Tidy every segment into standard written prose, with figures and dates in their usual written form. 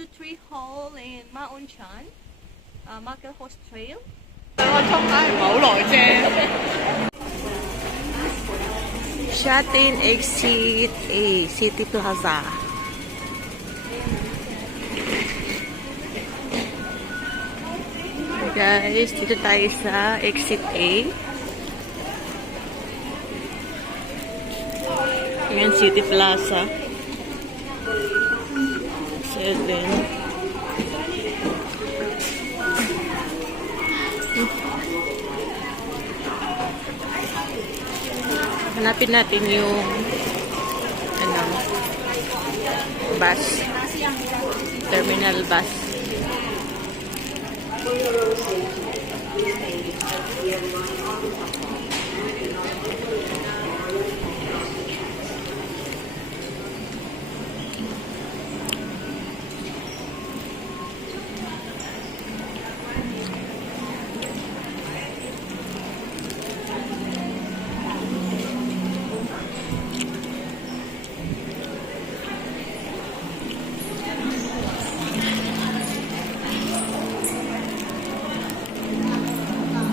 to 3 hole in Mount Unshan, Market Horse Trail. 我衝梗係唔係好耐啫。Shatin Exit A City Plaza. Guys, dito tayo sa Exit A. Yan, City Plaza. 7. Hanapin natin yung bus. Terminal bus.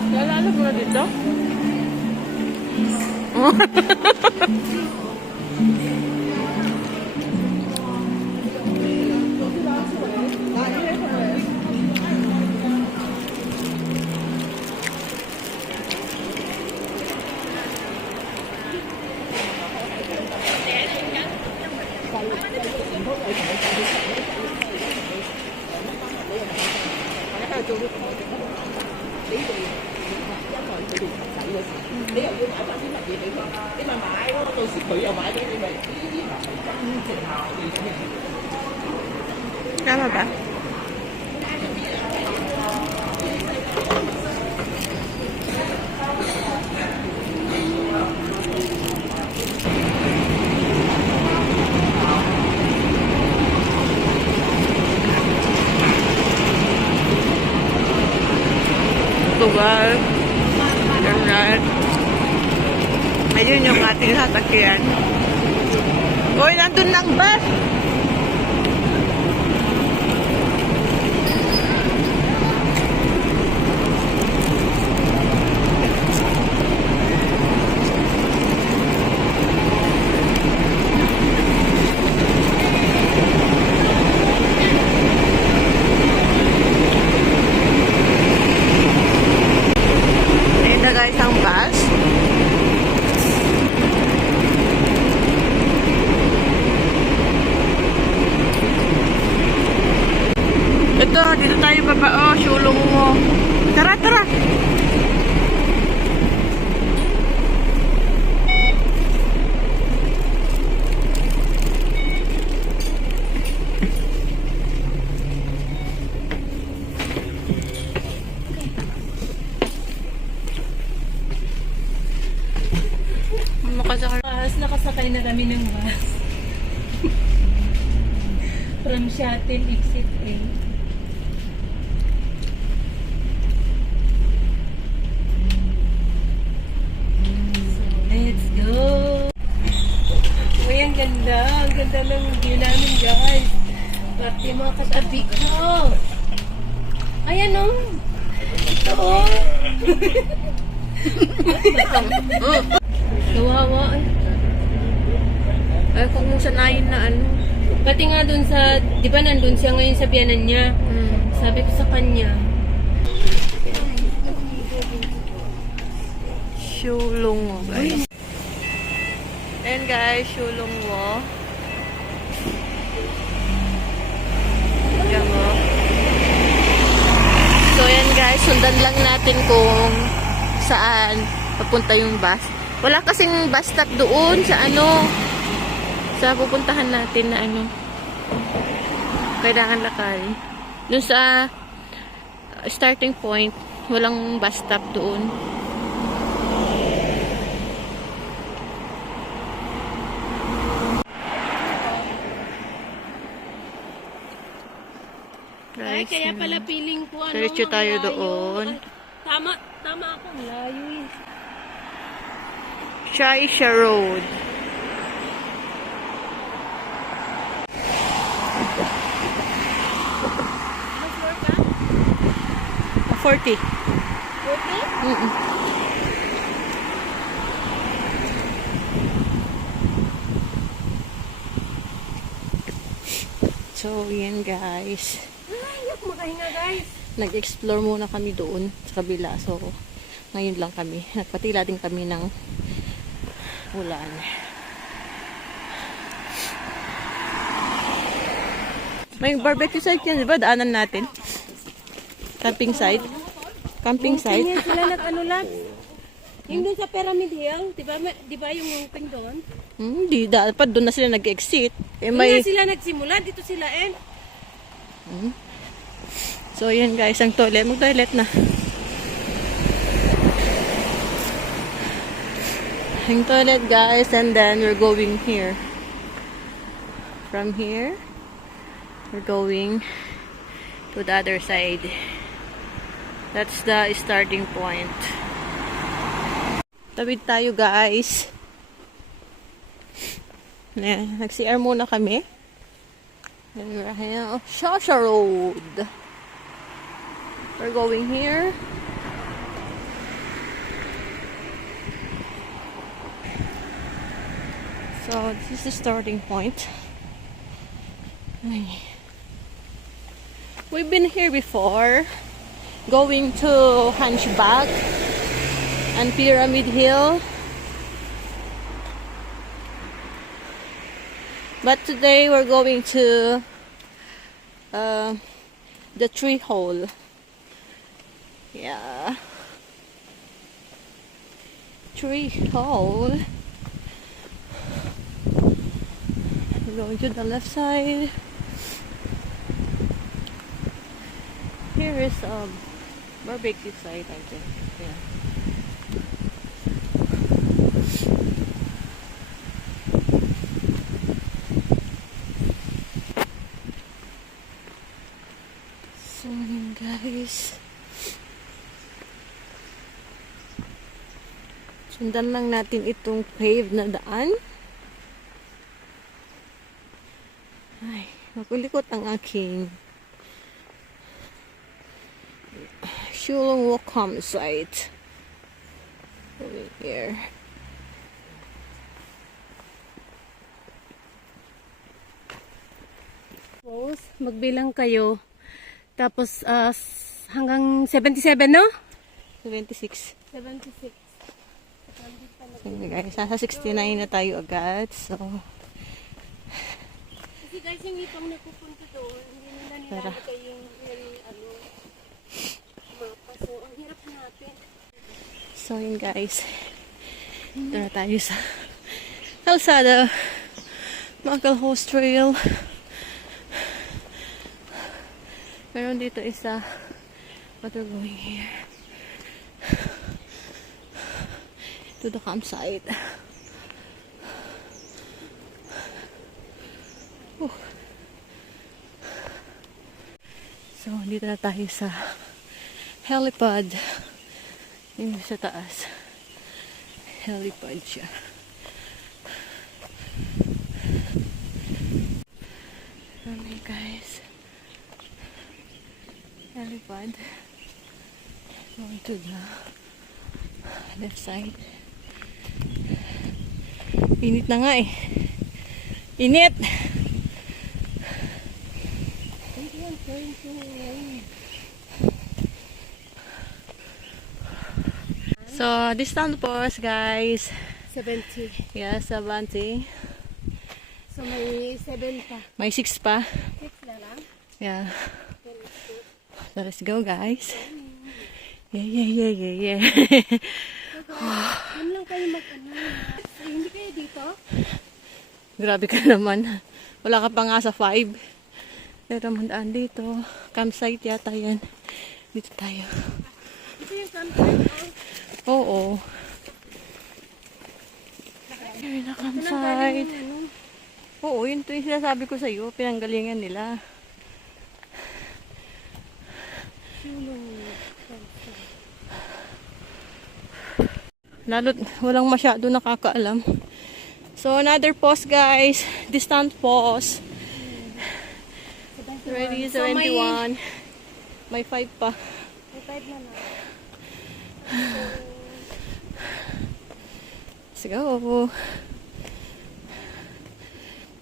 Lalalo mo na dito? Tama ba? Lugar. Ganyan. Ayun yung ating sasakyan. Uy, nandun lang bus! Ayun na guys ang bus. Ito, dito tayo baba. Oh, sulong mo. Tara, tara! Nakasakay na kami ng bus. From Shatin Exit A. Let's go! Uy, ang ganda. Ang ganda ng view namin, guys. Pati mga katabi ko. Ayan o. Ito o. Kawawa. Ay, kung mong sanayin na ano. Pati nga dun sa, di ba nandun siya ngayon sa biyanan niya? Sabi ko sa kanya. Sulong mo, guys. Ayan guys, sulong mo. Ayan mo. So ayan guys, sundan lang natin kung saan papunta yung bus. Wala kasing bus stop doon sa sa pupuntahan natin na kailangan lakal. Doon sa starting point, walang bus stop doon. Ay, kaya pala feeling ko diretso tayo doon. Tama ako, layo eh. Shaisha Road. 40. 40? Mm-mm. So, yan guys. Ay, yak makahinga guys. Nag-explore muna kami doon sa kabila. So, ngayon lang kami. Nagpatila din kami ng ulan. May barbecue site yan, di ba? Daanan natin. Camping site. Camping site. Tingnan sila nag-ano lang. Yung doon sa Pyramid Hill, di ba yung ngungping doon? Hindi, dapat doon na sila nag-exit. Eh, May... may... sila nagsimula, dito sila So, yan guys, ang toilet. Mag-toilet na. Ang toilet guys, and then we're going here. From here, we're going to the other side. That's the starting point. Tawid tayo guys. Nag-CR muna kami. And we're here on Shasha Road. We're going here. So this is the starting point. We've been here before, going to Hunchback and Pyramid Hill. But today we're going to the tree hole. Yeah. Tree hole. We're going to the left side. Here is barbecue site, I think. Yeah. So yun guys. Sundan lang natin itong paved na daan. Ay, makulikot ang aking Shulong Walk campsite. Over here. Tapos, magbilang kayo. Tapos, hanggang 77, no? 76. 76. So yun guys, nasa 69 na tayo agad. So, Kasi guys, yung itong napupunta doon, hindi nila nilalagay yung mapa. So, ang hirap natin. so yun guys. Ito na tayo sa Calzada Magalhães Trail. Meron dito isa. But we're going here to the campsite. So, dito na tayo sa helipad. Yung sa taas. Helipad siya. Okay guys. Helipad. Going to the left side. Init na nga eh. Init! So, distance po us guys. 70. Yeah, 70. So, may 7 pa. May 6 pa. 6 na lang. Yeah. So, let's go guys. Yeah, yeah, yeah, yeah, yeah. Yun lang kayo mag-ano. Hindi kayo dito? Grabe ka naman. Wala ka pa nga sa 5. Pero mandaan dito. Campsite yata yan. Dito tayo. Ito yung campsite. Oo. Here na campsite. Oo, yun to yung sinasabi ko sa'yo. Pinanggalingan nila. Lalo't walang masyado nakakaalam. So, another post guys. Distant post. Ready, 71. May 5 pa. May 25 na lang. Let's go.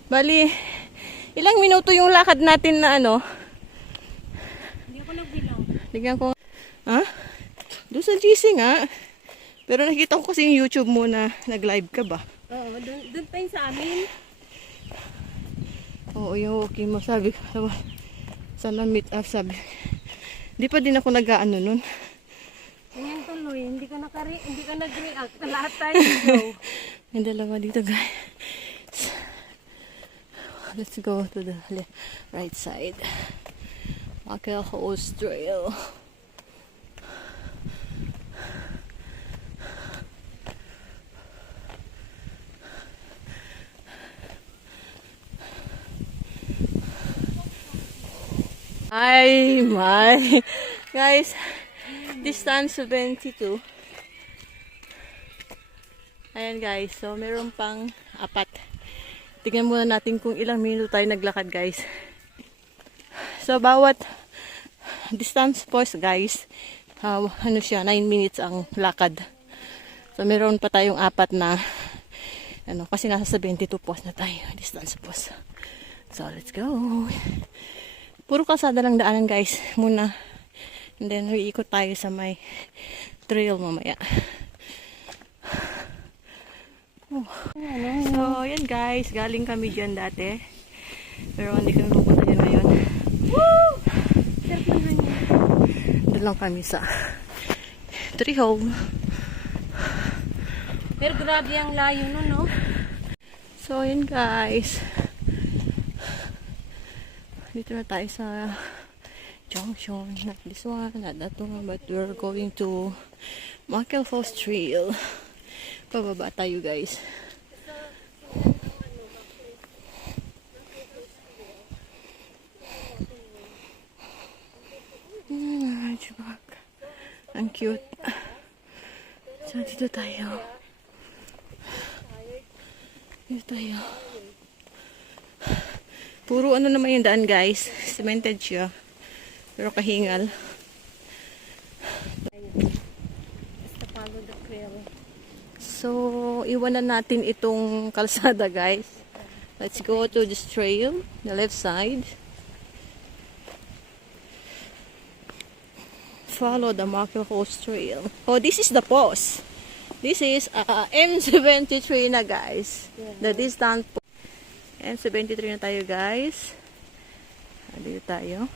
Bali, ilang minuto yung lakad natin na ano? Hindi ako nagbilang. Tignan ko. Ha? Doon sa GC nga. Pero nakita ko kasi yung YouTube mo na nag-live ka ba? Oo, doon pa yun sa amin. Oo, yung okay mo. Sabi ko, sana meet up, sabi. Di pa din ako nag-ano nun. Ganyan tuloy, hindi ka nag-react. Lahat tayo go. Yung dalawa dito, guys. Let's go to the right side. Makelhouse Trail. Ay, my. Guys, distance 72. Ayan guys, so meron pang 4. Tingnan muna natin kung ilang minuto tayo naglakad guys. So bawat distance post guys, ano siya, 9 minutes ang lakad. So meron pa tayong 4 na, ano, kasi nasa 72 post na tayo, distance post. So let's go. Puro kalsada lang daanan guys, muna. And then iikot tayo sa may trail mamaya. So, yan guys. Galing kami dyan dati. Pero hindi kami pupunta dyan ngayon. Woo! Sarap ng hangin. Doon lang kami sa tree home. Pero grabe ang layo nun, no? So, yan guys. Dito na tayo sa junction. Not this one, not that one. But we're going to Makelhouse Trail. Pababa tayo guys. Ang cute. So dito tayo. Dito tayo. Puro ano naman yung daan guys. Cemented siya. Pero kahingal. Basta pagod the trail. So, iwanan natin itong kalsada, guys. Let's go to this trail, the left side. Follow the Makelhouse Trail. Oh, this is the post. This is M73 na, guys. The distance post. M73 na tayo, guys. Dito tayo.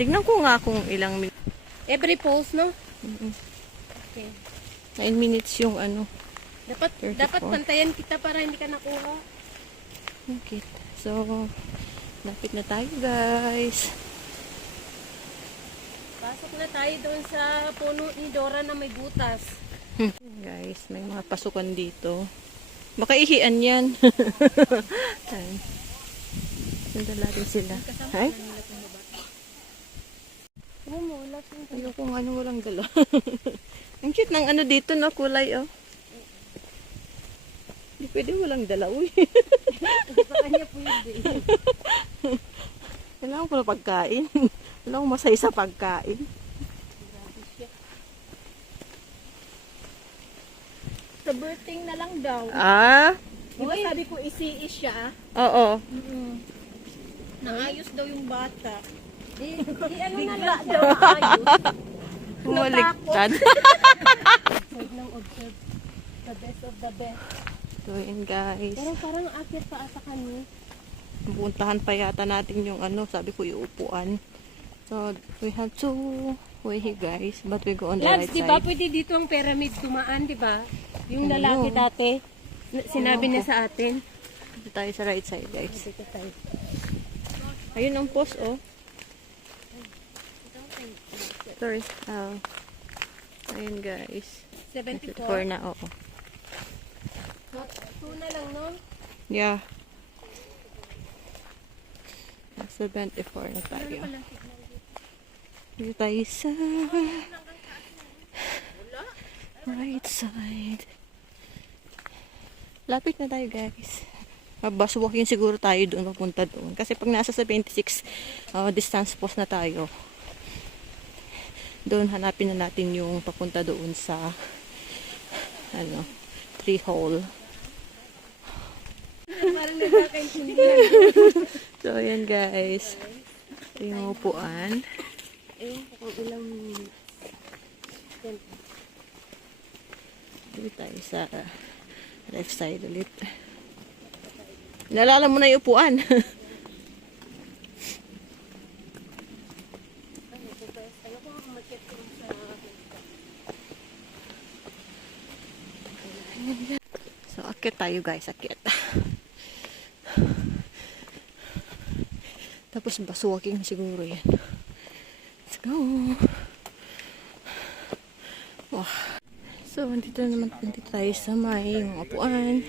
Tignan ko nga kung ilang minutes. Every post, no? Okay. 9 minutes yung ano. Dapat pantayan kita para hindi ka nakuha. Okay. So, lapit na tayo guys. Pasok na tayo doon sa puno ni Dora na may butas. Guys, may mga pasukan dito. Makaihian yan. Sundan natin sila. Ay? Ayoko kung ano walang dala. Ang cute ng ano dito no, kulay oh. Hindi pwede walang dala, uy. Sa kanya pwede. Kailangan ko na pagkain. Kailangan ko masaya sa pagkain. Sa birthing na lang daw. Ah? Di ba sabi ko isiis siya? Oo. Naayos daw yung bata. Ano na lang daw naayos. Bumaliktad. Huwag lang observe. The best of the best. So yun guys. Pero parang akit pa ata kami. Puntahan pa yata natin yung ano, sabi ko yung upuan. So we have to wait here guys, but we go on the right Labs, di side. ba pwede dito ang pyramid tumaan, di ba? Yung lalaki Ayun. dati, sinabi niya sa atin. Dito tayo sa right side guys. Dito tayo. Ayun ang post oh. Sorry. Ayun guys. 74. 4 na, oo. 2 na lang, no? Yeah. 74 na tayo. Dito tayo sa right side. Lapit na tayo guys. Bus walking siguro tayo doon, papunta doon. Kasi pag nasa 76 distance post na tayo, Doon hanapin na natin yung papunta doon sa ano, tree hole. Parang nagkakaintindi. So, ayan guys. Ito yung upuan. Ayun, kung ilang Dito tayo sa left side ulit. Naalala mo na yung upuan. So, akit tayo guys, akit. Tapos basuwaking siguro yan. Let's go. Wow. So, nandito tayo sa may mga upuan.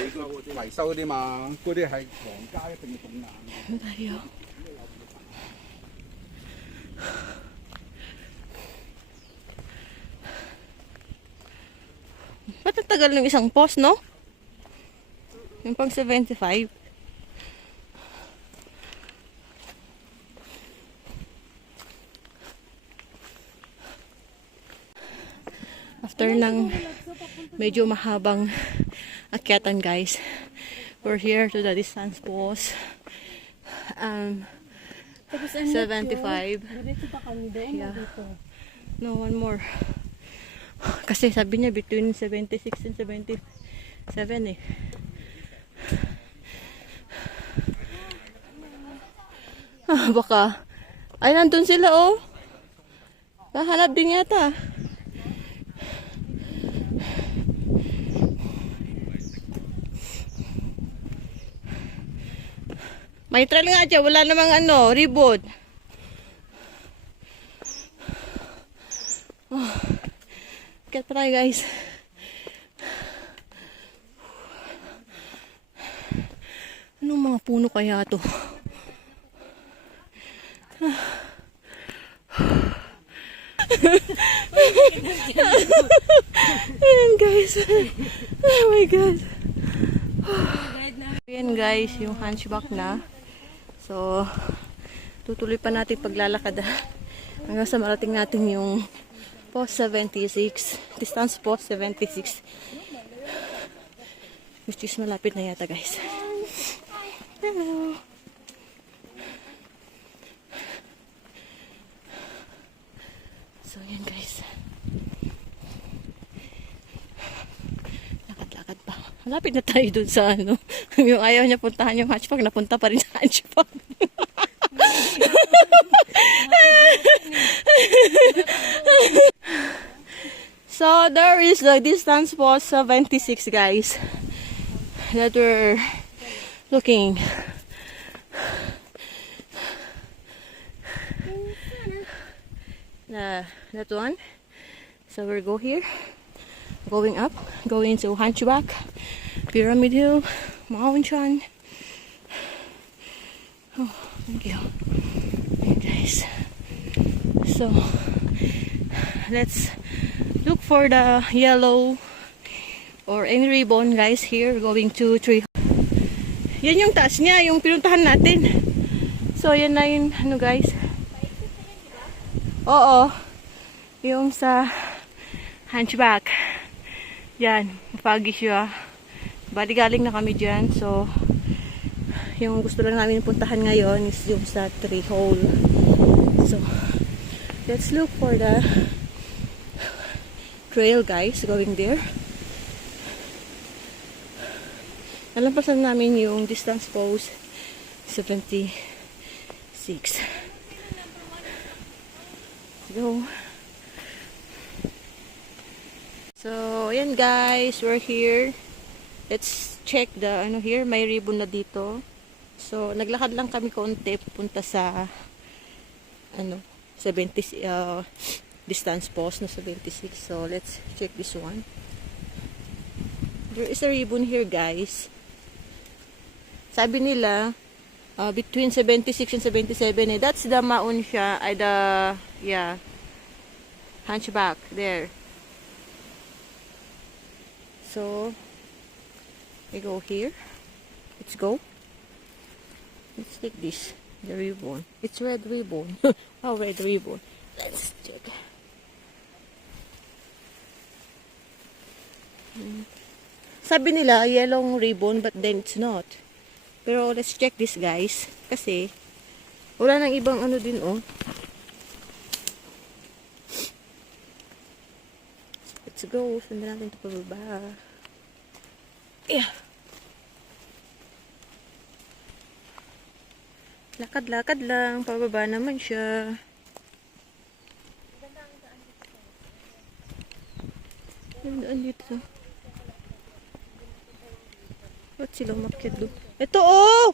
維修嗰啲嘛，嗰啲係行家一定要動硬。 Ano tayo? Ba't ang tagal ng isang post, no? Yung pang 75. After ng medyo mahabang akyatan, guys, we're here to the distance post. Tapos 75. Diretso pa kami doon. Yeah. Dito. No, one more. Kasi sabi niya between 76 and 77 eh. Baka. Ay, nandun sila oh. Nahanap din yata. May trail nga dyan. Wala namang ano, ribbon. Oh. Get pa tayo guys. Anong mga puno kaya to? Ayan guys. Oh my god. Ayan guys, yung hunchback na. So, tutuloy pa natin paglalakad hanggang sa marating natin yung post 76. Distance post 76. Which is malapit na yata guys. Hello. So, yan guys. Lakad-lakad pa. Malapit na tayo dun sa ano. Yung ayaw niya puntahan yung hatchback, napunta pa rin sa hatchback. So, there is the distance post 76 guys. That we're looking. That one. So we go here, going up, going to Hunchback, Pyramid Hill, Mount Chan. Oh, thank you. Okay, guys. So let's look for the yellow or any ribbon, guys. Here we're going to tree. Yan yung taas niya, yung pinuntahan natin. So yan na yun, ano guys. Oo. Yung sa Hunchback. Yan. Mapagi siya. Bali galing na kami dyan. So, yung gusto lang namin puntahan ngayon is yung sa tree hole. So, let's look for the trail guys going there. Nalampasan namin yung distance post 76. Go. So, ayan guys, we're here. Let's check the ano here, may ribbon na dito. So, naglakad lang kami konti punta sa ano, 70 distance post na 76. So, let's check this one. There is a ribbon here, guys. Sabi nila between 76 and 77 eh. That's the maun siya, ay the yeah, Hunchback there. So, we go here. Let's go. Let's take this. The ribbon. It's red ribbon. Oh, red ribbon. Let's check. Sabi nila, yellow ribbon, but then it's not. Pero let's check this, guys. Kasi, wala nang ibang ano din, oh. Let's go. Sundan natin ito pababa. Yeah. Lakad-lakad lang. Pababa naman siya. Ang daan dito. Ba't sila umakyat doon? Ito, oh!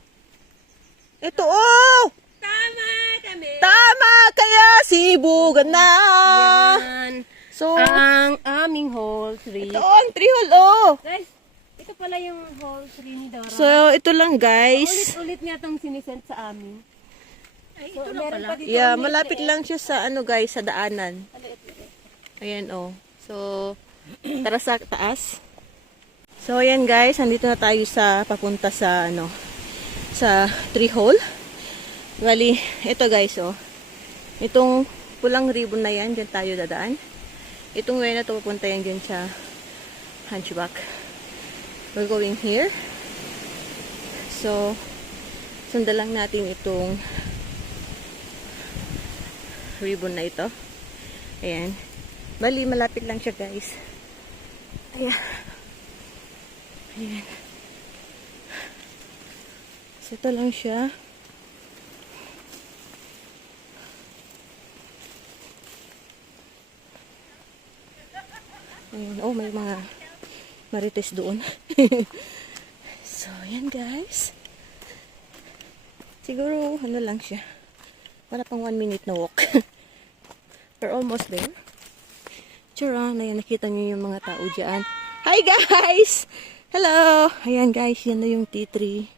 Ito, oh! Tama kami! Tama! Kaya sibugan na! Yan. So, Ang aming hall 3. ito ang 3 hole, oh! Guys, ito pala yung hall 3 ni Dora. So, ito lang, guys. Ulit-ulit nga itong sinisend sa amin. Ay, ito lang pala. Yeah, malapit lang siya sa, ano, guys, sa daanan. Ayan, oh. So, tara sa taas. So, ayan, guys. Nandito na tayo sa, papunta sa, ano, sa 3 hole. Bali, ito, guys, oh. Itong pulang ribbon na yan, dyan tayo dadaan. Itong way na ito, papunta yan dyan sa Hunchback. We're going here. So, sundan lang natin itong ribbon na ito. Ayan. Bali, malapit lang siya, guys. Ayan. Ayan. So, ito lang siya. Ayan. Oh, may mga marites doon. So, ayan, guys. Siguro, ano lang siya. Wala pang 1 minute na walk. We're almost there. Charan, ayan, nakita niyo yung mga tao dyan. Hi, guys! Hello! Ayan, guys, yan na yung T3.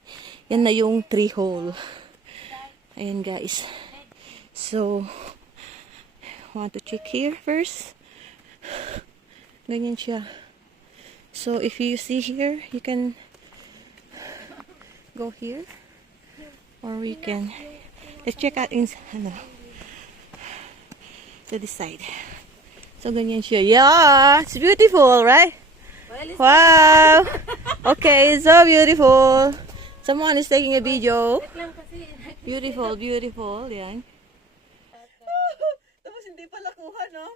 Yan na yung 3 hole. Ayan, guys. So, want to check here first. Ganyan siya. So, if you see here, you can go here. Or we can, let's check out in, ano, to this side. So, ganyan siya. Yeah! It's beautiful, right? Wow! Okay, so beautiful. Someone is taking a video. Beautiful, beautiful. Yan. Tapos hindi pala kuha, no?